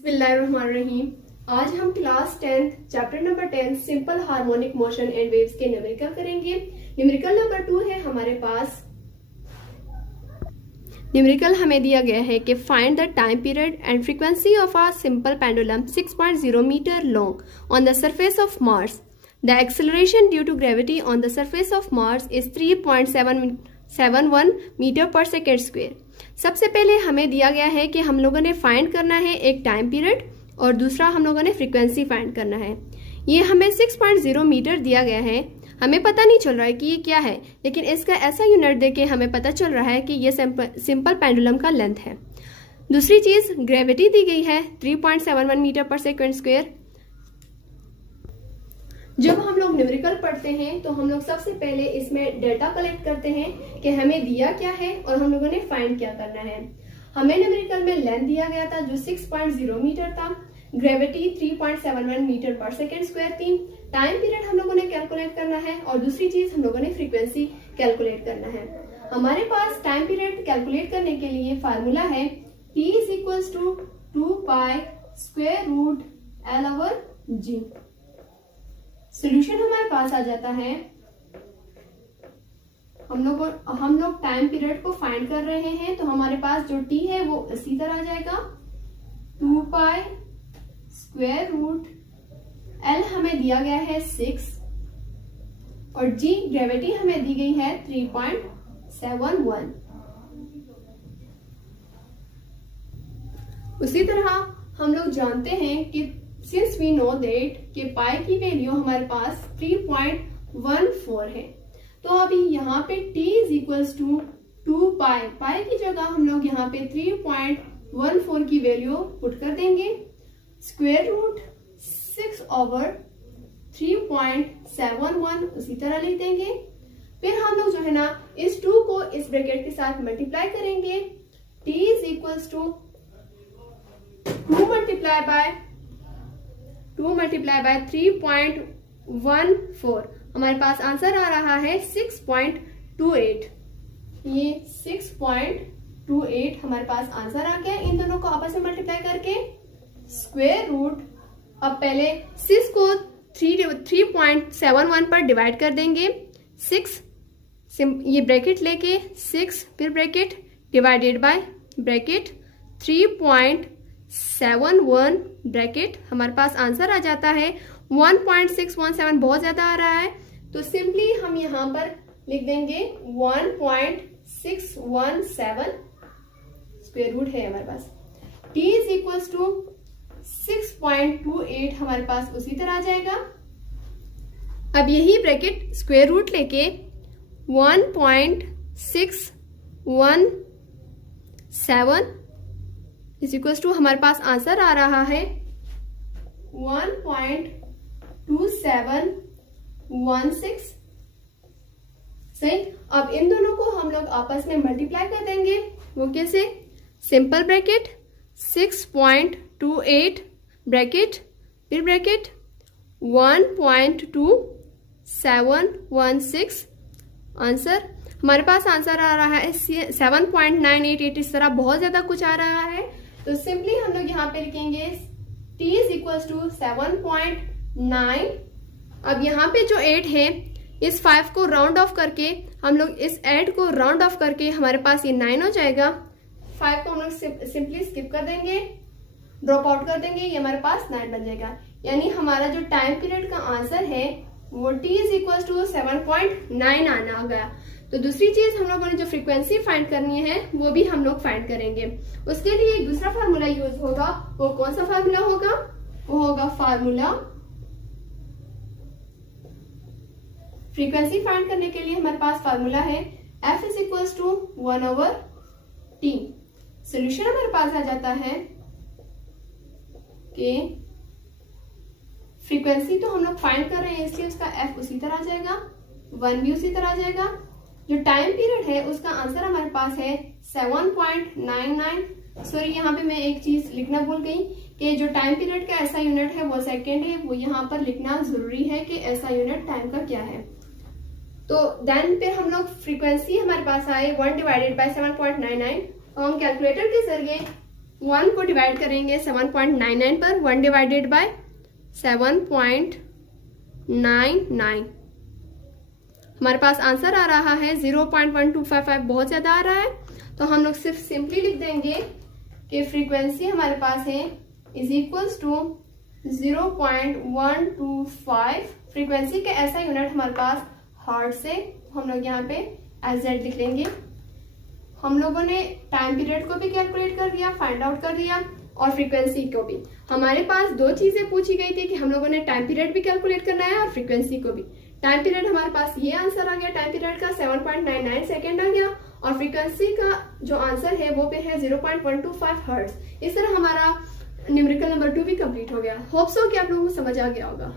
बिस्मिल्लाहिर्रहमानिर्रहीम। आज हम class 10 chapter number 10 simple harmonic motion and waves के न्यूमेरिकल करेंगे। न्यूमेरिकल नंबर 2 है हमारे पास। न्यूमेरिकल हमें दिया गया है कि find the time period and frequency of a simple pendulum 6.0 metre long on the surface of Mars. The acceleration due to gravity on the surface of Mars is 3.71 metre per second square. सबसे पहले हमें दिया गया है कि हम लोगों ने फाइंड करना है एक टाइम पीरियड और दूसरा हम लोगों ने फ्रीक्वेंसी फाइंड करना है। ये हमें 6.0 मीटर दिया गया है। हमें पता नहीं चल रहा है कि ये क्या है, लेकिन इसका ऐसा यूनिट देके हमें पता चल रहा है कि ये सिंपल पेंडुलम का लेंथ है। दूसरी चीज ग्रेविटी दी गई है 3.71 मीटर पर सेकेंड स्क्वेयर। जब हम लोग न्यूमेरिकल पढ़ते हैं तो हम लोग सबसे पहले इसमें डेटा कलेक्ट करते हैं कि हमें दिया क्या है और हम लोगों ने फाइंड क्या करना है। हमें न्यूमेरिकल में लेंथ दिया गया था जो 6.0 मीटर था, gravity 3.71 metre per second square थी, टाइम पीरियड हम लोगों ने कैलकुलेट करना है और दूसरी चीज हम लोगों ने फ्रीक्वेंसी कैलकुलेट करना है। हमारे पास टाइम पीरियड कैलकुलेट करने के लिए फार्मूला है T is equal to 2 pi square root L/G। Solution हमारे पास आ जाता है। हम लोग टाइम पीरियड को फाइंड कर रहे हैं तो हमारे पास जो T है वो इसी तरह आ जाएगा 2 पाई स्क्वायर रूट L हमें दिया गया है 6 और G ग्रेविटी हमें दी गई है 3.71। उसी तरह हम लोग जानते हैं कि सिंस वी नो दैट कि पाई की वैल्यू हमारे पास 3.14 है, तो अभी यहाँ पे t इज इक्वल्स टू 2 पाई, पाई की जगह हम लोग यहाँ पे 3.14 की वैल्यू पुट कर देंगे। स्क्वायर रूट 6/3.71 उसी तरह लिख देंगे। फिर हम लोग जो है ना इस 2 को इस ब्रैकेट के साथ मल्टीप्लाई करेंगे। t is equals to 2 multiply by 3.14। हमारे पास आंसर आ रहा है 6.28। ये 6.28 हमारे पास आंसर आ गया इन दोनों को आपस में मल्टीप्लाई करके। स्क्वायर रूट, अब पहले 6 को 3.71 पर डिवाइड कर देंगे। 6 ये ब्रैकेट लेके 6 फिर bracket divided by bracket 3.71 bracket. हमारे पास आंसर आ जाता है 1.617। बहुत ज्यादा आ रहा है तो सिंपली हम यहां पर लिख देंगे 1.617 स्क्वायर रूट है हमारे पास। t इज इक्वल्स टू 6.28 हमारे पास उसी तरह आ जाएगा। अब यही ब्रैकेट स्क्वायर रूट लेके 1.617 इज इक्वल्स टू हमारे पास आंसर आ रहा है 1.2716। सही। अब इन दोनों को हम लोग आपस में मल्टीप्लाई कर देंगे। वो कैसे? सिंपल ब्रैकेट 6.28 ब्रैकेट फिर ब्रैकेट 1.2716। आंसर हमारे पास आंसर आ रहा है 7.988। इस तरह बहुत ज्यादा कुछ आ रहा है तो सिंपली हम लोग यहाँ पे लिखेंगे t इज इक्वल टू 7.9। अब यहाँ पे जो 8 है इस 5 को राउंड ऑफ करके हम लोग इस 8 को राउंड ऑफ करके हमारे पास ये 9 हो जाएगा। 5 को हम लोग सिंपली स्किप कर देंगे, ड्रॉप आउट कर देंगे, ये हमारे पास 9 बन जाएगा। यानी हमारा जो टाइम पीरियड का आंसर है वो t इज इक्वल टू 7.9 आना गया। तो दूसरी चीज हम लोगों ने जो फ्रीक्वेंसी फाइंड करनी है वो भी हम लोग फाइंड करेंगे। उसके लिए एक दूसरा फार्मूला यूज होगा। वो कौन सा फार्मूला होगा? वो होगा फार्मूला फ्रीक्वेंसी फाइंड करने के लिए हमारे पास फार्मूला है F is equal to 1/T। Solution हमारे पास आ जाता है कि फ्रीक्वेंसी तो हम लोग फाइंड कर रहे हैं इसलिए उसका F उसी तरह आ जाएगा, 1 भी उसी तरह आ जाएगा। जो टाइम पीरियड है उसका आंसर हमारे पास है 7.99। सॉरी, यहाँ पे मैं एक चीज लिखना भूल गई कि जो टाइम पीरियड का ऐसा यूनिट है वो सेकेंड है। वो यहाँ पर लिखना जरूरी है कि ऐसा यूनिट टाइम का क्या है। तो देन फिर हम लोग फ्रीक्वेंसी हमारे पास आए 1 डिवाइडेड बाय 7.99। हम कैलकुलेटर के जरिए 1 को डिवाइड करेंगे 7.99 पर, 1 डिवाइडेड बाय 7.99, हमारे पास आंसर आ रहा है 0.1255, बहुत ज्यादा आ रहा है। तो हम लोग सिर्फ सिंपली लिख देंगे कि फ्रीक्वेंसी हमारे पास है इज इक्वल्स टू 0.125। फ्रीक्वेंसी का ऐसा यूनिट हमारे पास हर्ट्ज से, हम लोग यहाँ पे एज जेड लिख लेंगे। हम लोगों ने टाइम पीरियड को भी कैलकुलेट कर लिया, फाइंड आउट कर लिया, और फ्रीक्वेंसी को भी। हमारे पास दो चीजें पूछी गई थी कि हम लोगों ने टाइम पीरियड भी कैलकुलेट करना है और फ्रीक्वेंसी को भी। टाइम पीरियड हमारे पास ये आंसर आ गया, टाइम पीरियड का 7.99 सेकेंड आ गया, और फ्रीक्वेंसी का जो आंसर है वो पे है 0.125 हर्ट्ज। इस तरह हमारा न्यूमेरिकल नंबर 2 भी कंप्लीट हो गया। होप सो कि आप लोगों को समझ आ गया होगा।